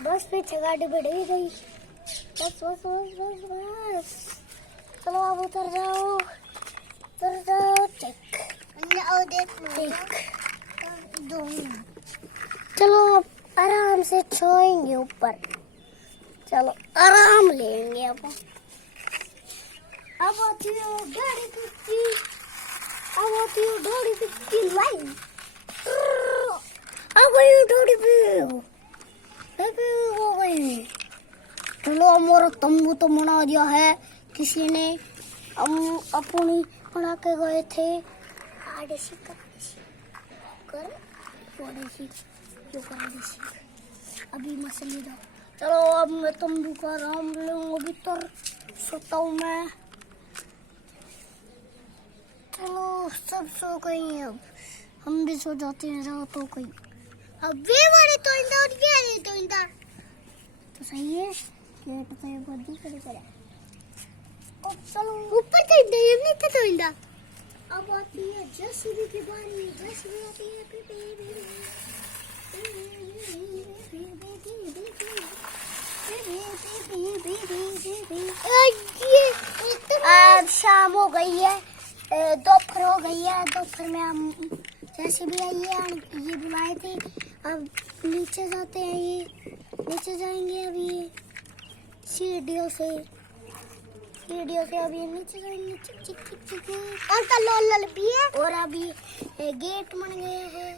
बस पीछे गाड़ी बढ़ ही गई। बस बस बस बस बस चलो अब उतर जाओ चेक चलो अब आराम से सोएंगे ऊपर। चलो आराम लेंगे अब आती है गाड़ी की लाइन। अब गई गाड़ी पे हो गई। चलो हमारा तंबू तो बना दिया है किसी ने। हम अपनी बना के गए थे अभी मसली दो। चलो अब मैं तंबू का आराम लूंगा भीतर सोता हूँ मैं। चलो सब सो गई। अब हम भी सो जाते हैं रात हो गई। अब वे वाले तो इंदौर तो सही है। गेट पे बंदी करे अब चलो ऊपर तो नीचे तो इंदा। अब आती है जेसीबी की बारी। जेसीबी आती है अब शाम हो गई है, दोपहर हो गई है। दोपहर में हम जेसीबी आई है, ये बुलाए थे। अब नीचे जाते हैं, ये नीचे जाएंगे अभी सीढ़ियों से अभी नीचे जाएंगे। चिक चिक चिक चिक और लल भी है। और अभी गेट बन गए हैं।